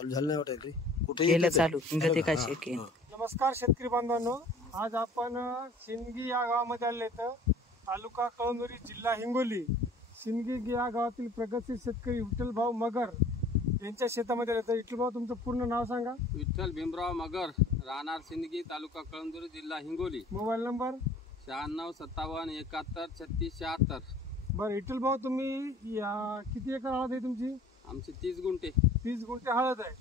चालू झालं नाही वाटत रे कुठे केलं चालू गते काय शेके. नमस्कार शेतकरी बांधवांनो, आज आपण सिंदगी या गावामध्ये आले तर तालुका कळमनुरी जिल्हा हिंगोली. सिंदगी या गावातील प्रगतशील शेतकरी विठ्ठल भाऊ मगर यांच्या शेतामध्ये आले तर विठ्ठल भाऊ तुमचं पूर्ण नाव सांगा. विठ्ठल भीमराव मगर, राहणार सिंदगी, तालुका कळमनुरी, जिल्हा हिंगोली. Mobile number 9657713676. बरं विठ्ठल भाऊ, तुम्ही या किती एकर हळद आहे तुमची? आमचे 30 गुंठे. 30 गुंठे हळद आहे.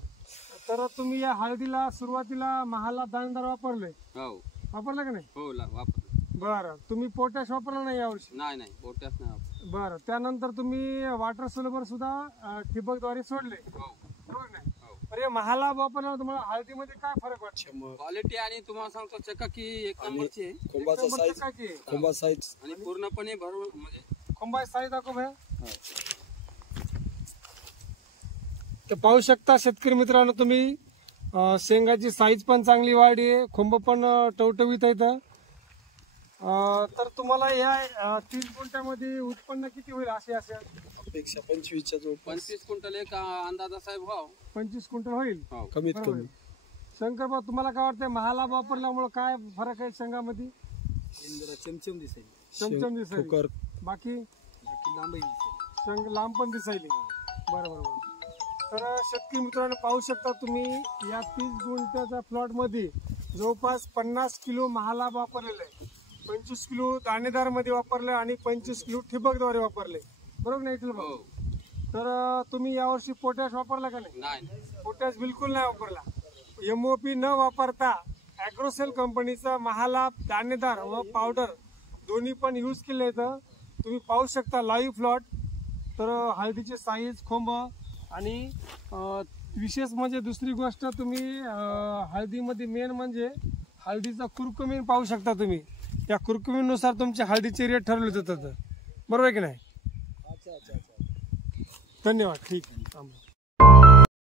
तर तुम्ही या हळदीला सुरुवातीला महाला दाणेदार वापरले? हो. वापरलं का नाही? हो वापर. बरं, तुम्ही पोटॅश वापरला नाही यावर्षी? नाही पोटॅश नाही वापर. बरं, त्यानंतर तुम्ही वॉटर सोल्युबर सुद्धा ठिबकद्वारे सोडले? हो. बरोबर नाही? अरे महाला वापरल्यावर तुम्हाला हळदीमध्ये काय फरक वाटतो? क्वालिटी आणि तुम्हाला सांगतो चकाकी एक नंबरची आहे. खोंबाचा साईज खोंबा साईज आणि पूर्णपणे भरून म्हणजे खोंबा साईज दाखव भैया. तर पाहू शकता शेतकरी मित्रांनो तुम्ही, शेंगाची साईज पण चांगली वाढली आहे, खोंब पण टवटवीत आहेत. तर तुम्हाला या 30 गुंठ्यामध्ये उत्पन्न किती होईल असे अपेक्षा 25च्या जो 25 क्विंटल एक अंदाजा साहेब. भाव 25 क्विंटल होईल कमीत कमी. शंकर भाऊ, तुम्हाला काय वाटतंय महाला वापरल्यामुळे काय फरक आहे शेंगामध्ये? चमचम दिसेल, चमचम दिसेल, बाकी लांब शेंग लांब पण दिसायली. बरोबर. तर शेतकरी मित्रांनो पाहू शकता तुम्ही, या 30 गुंठ्याच्या प्लॉट मध्ये जवळपास 50 किलो महाला वापरलेलं आहे, 25 किलो दाणेदार मध्ये वापरले आणि 25 किलो ठिबकद्वारे वापरले. बरोबर नाही इथलं भाऊ? तर तुम्ही यावर्षी पोटॅश वापरला का नाही? पोटॅश बिलकुल नाही वापरला. MOP न वापरता ॲग्रोसेल कंपनीचा महाला दाणेदार व पावडर दोन्ही पण यूज केले. तर तुम्ही पाहू शकता लाईव्ह प्लॉट. तर हळदीचे साईज, खोंब आणि विशेष म्हणजे दुसरी गोष्ट, तुम्ही हळदीमध्ये मेन म्हणजे हळदीचा कुरकुमीन पाहू शकता तुम्ही. त्या कुरकुमीनुसार तुमच्या हळदीचे रेट ठरवले जातात. बरोबर आहे की नाही? धन्यवाद. ठीक आहे.